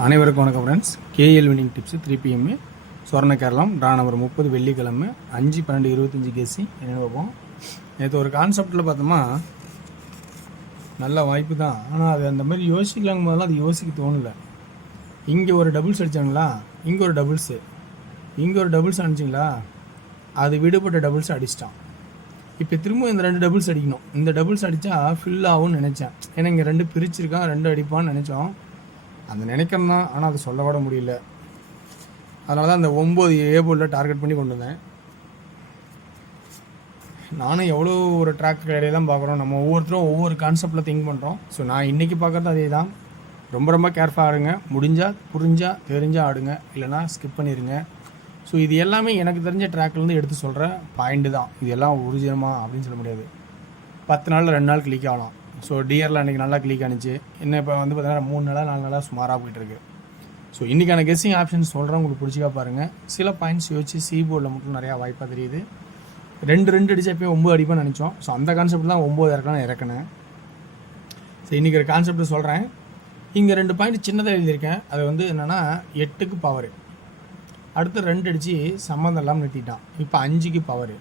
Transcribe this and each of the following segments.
அனைவருக்கும் வணக்கம் friends. KL winning tips 3 PM Swarna Keralam draw number 30 வெள்ளிக்கிழமை 5/12/25 கேசி என்ன பார்ப்போம். நேற்று ஒரு கான்செப்டில் பார்த்தோமா நல்ல வாய்ப்பு தான், ஆனால் அது அந்த மாதிரி யோசிக்கலாங்க போதெல்லாம் அது யோசிக்க தோணலை. இங்கே ஒரு டபுள்ஸ் அடித்தாங்களா, இங்கே ஒரு டபுள்ஸு, இங்கே ஒரு டபுள்ஸ் அடிச்சிங்களா, அது விடுபட்ட டபுள்ஸ் அடிச்சிட்டான். இப்போ திரும்ப இந்த 2 டபுள்ஸ் அடிக்கணும். இந்த டபுள்ஸ் அடித்தா ஃபில் ஆகும்னு நினச்சேன். ஏன்னா இங்கே 2 பிரிச்சிருக்கான், 2 அடிப்பான்னு நினச்சோம். அந்த நினைக்கிறேன் தான், ஆனால் அதை சொல்ல கூட முடியல. அதனால தான் அந்த 9 ஏ போர்டில் டார்கெட் பண்ணி கொண்டு வந்தேன். நானும் எவ்வளோ ஒரு ட்ராக் இடையெல்லாம் பார்க்குறோம். நம்ம ஒவ்வொருத்தரும் ஒவ்வொரு கான்செப்டில் திங்க் பண்ணுறோம். ஸோ நான் இன்றைக்கி பார்க்குறது அதே தான். ரொம்ப ரொம்ப கேர்ஃபுல்லாக ஆடுங்க. முடிஞ்சால் புரிஞ்சால் தெரிஞ்சால் ஆடுங்க, இல்லைனா ஸ்கிப் பண்ணிடுங்க. ஸோ இது எல்லாமே எனக்கு தெரிஞ்ச ட்ராக்லேருந்து எடுத்து சொல்கிற பாயிண்ட்டு தான். இது எல்லாம் ஒரிஜினமா அப்படின்னு சொல்ல முடியாது. 10 நாளில் 2 நாள் கிளிக் ஆகலாம். ஸோ டிஆரில் அன்றைக்கி நல்லா கிளிக் ஆனிச்சு. இன்னும் இப்போ வந்து பார்த்தீங்கன்னா 3 நாளாக 4 நாளாக சுமாராக போய்ட்டுருக்கு. ஸோ இன்றைக்கான கெஸ்ஸிங் ஆப்ஷன்ஸ் சொல்கிறேன், உங்களுக்கு பிடிச்சிக்கா பாருங்கள். சில பாயிண்ட்ஸ் யோசிச்சு சி போர்டில் மட்டும் நிறையா வாய்ப்பாக தெரியுது. 2 அடிச்சா எப்போயும் 9 அடிப்பான்னு நினச்சோம். ஸோ அந்த கான்செப்ட் தான் 9 இறக்கலாம் இறக்குனேன். ஸோ இன்றைக்கி ஒரு கான்செப்ட் சொல்கிறேன். இங்கே 2 பாயிண்ட் சின்னதாக எழுதியிருக்கேன். அது வந்து என்னென்னா 8க்கு பவர், அடுத்து 2 அடித்து சம்மந்தம் இல்லாமல் நிறுத்திட்டான். இப்போ 5க்கு பவர்,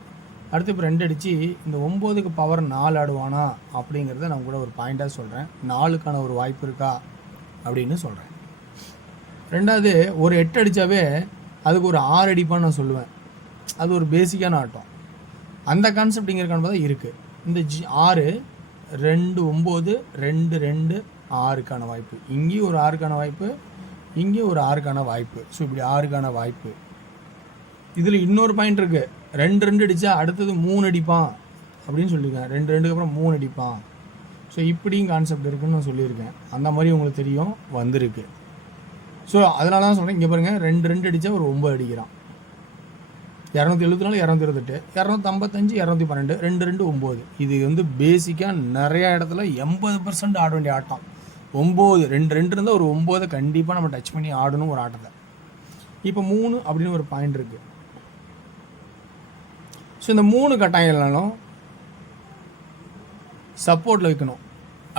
அடுத்து இப்போ 2 அடித்து இந்த 9க்கு பவர் 4 ஆடுவானா அப்படிங்கிறத நான் கூட ஒரு பாயிண்ட்டாக சொல்கிறேன். 4க்கான ஒரு வாய்ப்பு இருக்கா அப்படின்னு சொல்கிறேன். ரெண்டாவது, ஒரு 8 அடித்தாவே அதுக்கு ஒரு 6 அடிப்பான்னு நான் சொல்லுவேன். அது ஒரு பேசிக்கான ஆட்டம். அந்த கான்செப்ட் இங்கே இருக்கான்னு பார்த்தா இருக்குது. இந்த 6 2 9 2 2 6க்கான வாய்ப்பு, இங்கேயும் ஒரு 6க்கான வாய்ப்பு, இங்கேயும் ஒரு 6க்கான வாய்ப்பு. ஸோ இப்படி 6க்கான வாய்ப்பு. இதில் இன்னொரு பாயிண்ட் இருக்குது. 2 அடித்தா அடுத்தது 3 அடிப்பான் அப்படின்னு சொல்லியிருக்கேன். 2க்கு அப்புறம் 3 அடிப்பான். ஸோ இப்படியும் கான்செப்ட் இருக்குன்னு நான் சொல்லியிருக்கேன். அந்த மாதிரி உங்களுக்கு தெரியும் வந்திருக்கு. ஸோ அதனால தான் சொல்கிறேன். இங்கே பாருங்கள், 2 அடித்தா ஒரு 9 அடிக்கிறான். 274 228 255 212 2 9. இது வந்து பேசிக்காக நிறையா இடத்துல 80% ஆட வேண்டிய ஆட்டம். 9 2 இருந்தால் ஒரு 9 கண்டிப்பாக நம்ம டச் பண்ணி ஆடணும் ஒரு ஆட்டத்தை. இப்போ 3 அப்படின்னு ஒரு பாயிண்ட் இருக்குது. ஸோ இந்த 3 கட்டாயம் இல்லைனாலும் சப்போர்ட்டில் வைக்கணும்.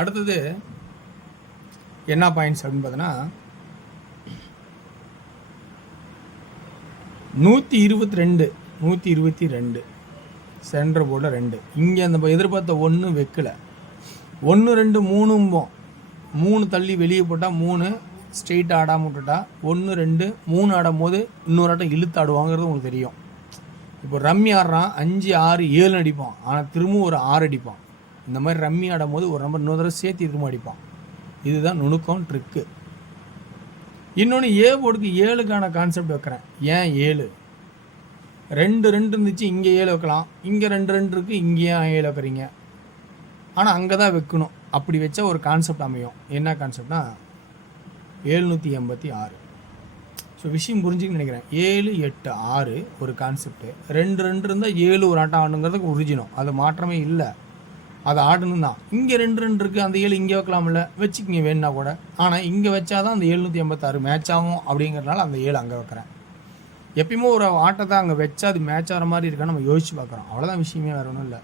அடுத்தது என்ன பாயிண்ட்ஸ் அப்படின்னு பார்த்தோன்னா 122 122 சென்டர் போர்டில் 2. இங்கே அந்த எதிர்பார்த்த 1 வைக்கலை. 1 2 3 3 தள்ளி வெளியே போட்டால் 3 ஸ்ட்ரெயிட் ஆடாமல் விட்டுட்டா 1 2 3 ஆடும் போது இன்னொரு ஆட்டம் இழுத்து ஆடுவாங்கிறது உங்களுக்கு தெரியும். இப்போ ரம்மி ஆடுறான், 5 6 7 அடிப்பான், ஆனால் திரும்பவும் ஒரு 6 அடிப்பான். இந்த மாதிரி ரம்மி ஆடும் போது ஒரு நம்பர் இன்னொரு தடவை சேர்த்து திரும்ப அடிப்பான். இதுதான் நுணுக்கம், ட்ரிக்கு. இன்னொன்று ஏ போர்டுக்கு 7க்கான கான்செப்ட் வைக்கிறேன். ஏன் 7? 2 இருந்துச்சு, இங்கே 7 வைக்கலாம். இங்கே 2 இருக்குது, இங்கே ஏன் 7 வைக்கிறீங்க? ஆனால் அங்கே தான் வைக்கணும். அப்படி வச்சா ஒரு கான்செப்ட் அமையும். என்ன கான்செப்ட்னா 786. ஸோ விஷயம் புரிஞ்சுன்னு நினைக்கிறேன். 7 8 6 ஒரு கான்செப்ட். 2 இருந்தால் 7 ஒரு ஆட்டம் ஆடணுங்கிறதுக்கு ஒரிஜினல், அது மாற்றமே இல்லை. அதை ஆடணும் தான். இங்கே 2 இருக்குது, அந்த 7 இங்கே வைக்கலாமில்ல, வச்சுக்கிங்க வேணுன்னா கூட. ஆனால் இங்கே வச்சாதான் அந்த 786 மேட்ச் ஆகும். அப்படிங்கிறதுனால அந்த 7 அங்கே வைக்கிறேன். எப்பயுமே ஒரு ஆட்டத்தை அங்கே வச்சா அது மேட்ச் ஆகிற மாதிரி இருக்கான்னு நம்ம யோசிச்சு பார்க்குறோம். அவ்வளோதான் விஷயமே, வேறு ஒன்றும் இல்லை.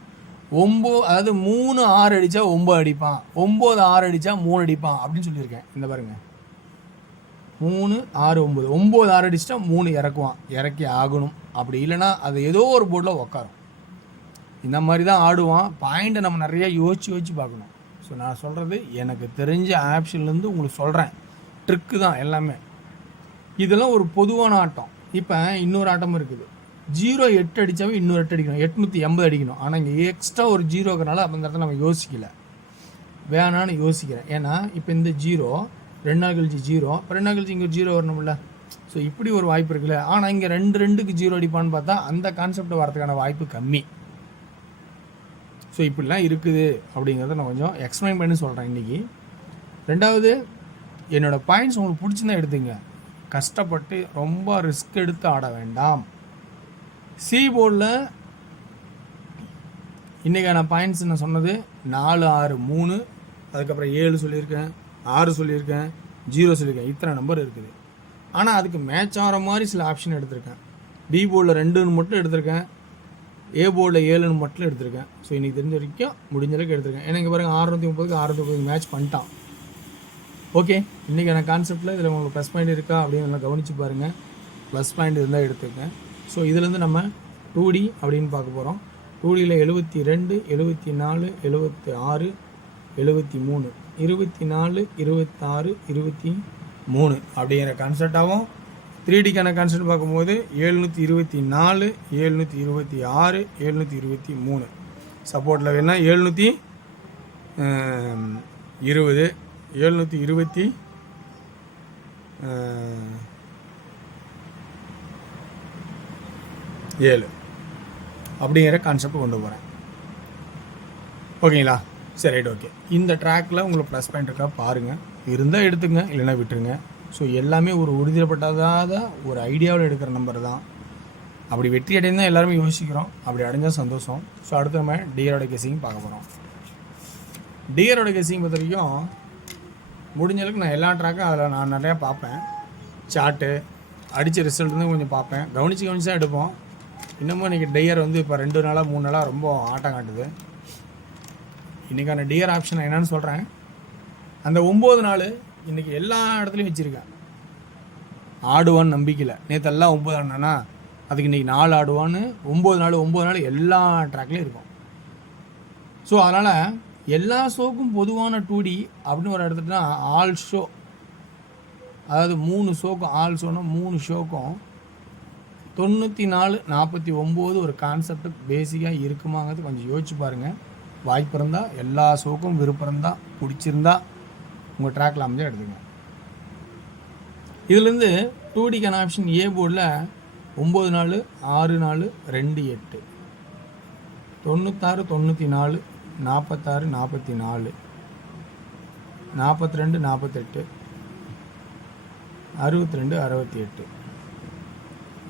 9 அதாவது 3 6 அடித்தா 9 அடிப்பான், 9 6 அடித்தா 3 அடிப்பான் அப்படின்னு சொல்லியிருக்கேன். இந்த பாருங்கள், 3 6 9 9 6 அடிச்சிட்டா 3 இறக்குவான், இறக்கி ஆகணும். அப்படி இல்லைனா அது ஏதோ ஒரு போர்டில் உட்காரும். இந்த மாதிரி தான் ஆடுவான். பாயிண்ட்டை நம்ம நிறையா யோசிச்சு பார்க்கணும். ஸோ நான் சொல்கிறது எனக்கு தெரிஞ்ச ஆப்ஷன்லேருந்து உங்களுக்கு சொல்கிறேன். ட்ரிக்கு தான் எல்லாமே. இதெல்லாம் ஒரு பொதுவான ஆட்டம். இப்போ இன்னொரு ஆட்டமும் இருக்குது. 0 8 அடித்தாவே இன்னொரு 8 அடிக்கணும், 880 அடிக்கணும். ஆனால் இங்கே எக்ஸ்ட்ரா ஒரு 0 இருக்கிறனால அந்த இடத்துல நம்ம யோசிக்கலை, வேணான்னு யோசிக்கிறேன். ஏன்னா இப்போ இந்த 0 2 நாள் கழிச்சு 0, 2 நாள் கழிச்சு இங்கே 0 வரணும்ல. ஸோ இப்படி ஒரு வாய்ப்பு இருக்குல்ல. ஆனால் இங்கே 2க்கு 0 அடிப்பான்னு பார்த்தா அந்த கான்செப்ட் வரதுக்கான வாய்ப்பு கம்மி. ஸோ இப்படிலாம் இருக்குது அப்படிங்கிறத நான் கொஞ்சம் எக்ஸ்பிளைன் பண்ணி சொல்கிறேன் இன்றைக்கி. ரெண்டாவது, என்னோடய பாயிண்ட்ஸ் உங்களுக்கு பிடிச்சிருந்தா எடுத்துங்க. கஷ்டப்பட்டு ரொம்ப ரிஸ்க் எடுத்து ஆட வேண்டாம். சி போர்டில் இன்றைக்கான பாயிண்ட்ஸ் நான் சொன்னது 4 6 3, அதுக்கப்புறம் 7 சொல்லியிருக்கேன், 6 சொல்லியிருக்கேன், 0 சொல்லியிருக்கேன். இத்தனை நம்பர் இருக்குது. ஆனால் அதுக்கு மேட்ச் ஆகிற மாதிரி சில ஆப்ஷன் எடுத்திருக்கேன். பி போர்டில் 2ன்னு மட்டும் எடுத்திருக்கேன், ஏ போர்டில் 7ன்னு மட்டும் எடுத்திருக்கேன். ஸோ இன்றைக்கி தெரிஞ்ச வரைக்கும் முடிஞ்ச அளவுக்கு எடுத்திருக்கேன். ஏன்னா இங்கே பாருங்கள், 630க்கு 630 மேட்ச் பண்ணிட்டான். ஓகே, இன்றைக்கான கான்செப்டில் இதில் உங்களுக்கு ப்ளஸ் பாயிண்ட் இருக்கா அப்படின்னு நல்லா கவனித்து பாருங்கள். ப்ளஸ் பாயிண்ட் இருந்தால் எடுத்துக்கங்க. ஸோ இதுலேருந்து நம்ம 2D அப்படின்னு பார்க்க போகிறோம். 2Dயில் 72, 74, 76, 73, 24, 26, 23 அப்படிங்கிற கான்செப்டாகவும் 3Dக்கான கான்செப்ட் பார்க்கும்போது 724, 726, 723 சப்போர்ட்டில் வேணால் 720, 727 அப்படிங்கிற கான்செப்ட் கொண்டு போகிறேன். ஓகேங்களா? சரி, ரைட், ஓகே. இந்த ட்ராக்கில் உங்களுக்கு ப்ளஸ் பாயிண்ட் இருக்கா பாருங்கள். இருந்தால் எடுத்துங்க, இல்லைன்னா விட்டுருங்க. ஸோ எல்லாமே ஒரு உறுதிப்பட்டதாத ஒரு ஐடியாவில் எடுக்கிற நம்பர் தான். அப்படி வெற்றி அடைந்தால் எல்லாருமே யோசிக்கிறோம், அப்படி அடைஞ்சால் சந்தோஷம். ஸோ அடுத்து நம்ம டிஆரோட கெஸிங் பார்க்க போகிறோம். டிஆரோட கெஸிங் பொறுத்த வரைக்கும் முடிஞ்ச அளவுக்கு நான் எல்லா ட்ராக்கும் அதில் நான் நிறையா பார்ப்பேன். சார்ட்டு அடித்த ரிசல்ட் வந்து கொஞ்சம் பார்ப்பேன், கவனித்து தான் எடுப்போம். இன்னமும் இன்றைக்கி டிஆர் வந்து இப்போ 2 நாளாக 3 நாளாக ரொம்ப ஆட்டம் காட்டுது. இன்றைக்கான டிஆர் ஆப்ஷன் என்னன்னு சொல்கிறேன். அந்த 9 நாள் இன்றைக்கி எல்லா இடத்துலையும் வச்சுருக்கேன். ஆடுவான்னு நம்பிக்கையில் நேற்றெல்லாம் 9 ஆடினானா அதுக்கு இன்றைக்கி 4 ஆடுவான்னு 9 நாள் எல்லா ட்ராக்லேயும் இருக்கும். ஸோ அதனால் எல்லா ஷோக்கும் பொதுவான 2D அப்படின்னு ஒரு இடத்துலனா ஆல் ஷோ, அதாவது 3 ஷோக்கும் ஆல் ஷோன்னா 3 ஷோக்கும் 94, 49 ஒரு கான்செப்ட் பேசிக்காக இருக்குமாங்கிறது கொஞ்சம் யோசிச்சு பாருங்கள். வாய்ப்பு இருந்தால் எல்லா ஷோக்கும் விருப்பம் இருந்தால் பிடிச்சிருந்தா உங்கள் ட்ராக்கில் அமைஞ்சா எடுத்துங்க. இதுலேருந்து 2Dக்கான ஆப்ஷன் ஏ போர்டில் 9 நாள், 6 நாள், 2, 8, 96, 94, 46, 44, 42, 48, 62, 68.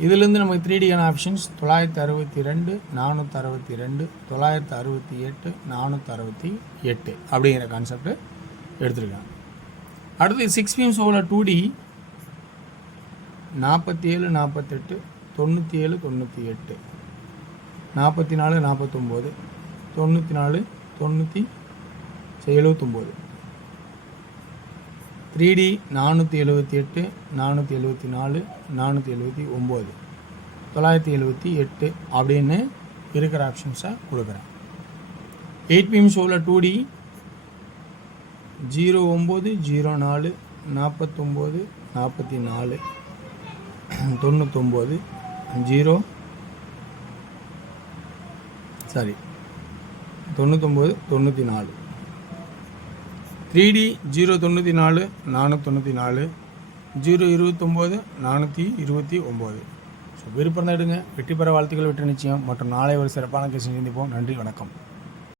இதுலேருந்து நமக்கு 3Dக்கான ஆப்ஷன்ஸ் 962, 462, 968, 468 அப்படிங்கிற கான்செப்ட் எடுத்துருக்காங்க. அடுத்து 6 PM ஷோவில் 2D 47, 48, 97, 98, 44, 49, 94, 79. 3D 478, 474, 479, 978 அப்படின்னு இருக்கிற ஆப்ஷன்ஸை கொடுக்குறேன். 8 PM ஷோவில் 2D 09, 04, 49, 44, 99, 99, 94. 3D 094, 494, 029, 429. ஸோ விருப்பம் தான் எடுங்க. வெற்றி பெற வாழ்த்துக்கள். வெற்றி நிச்சயம். மற்றும் நாளை ஒரு சிறப்பான கேஸ் சந்திப்போம். நன்றி, வணக்கம்.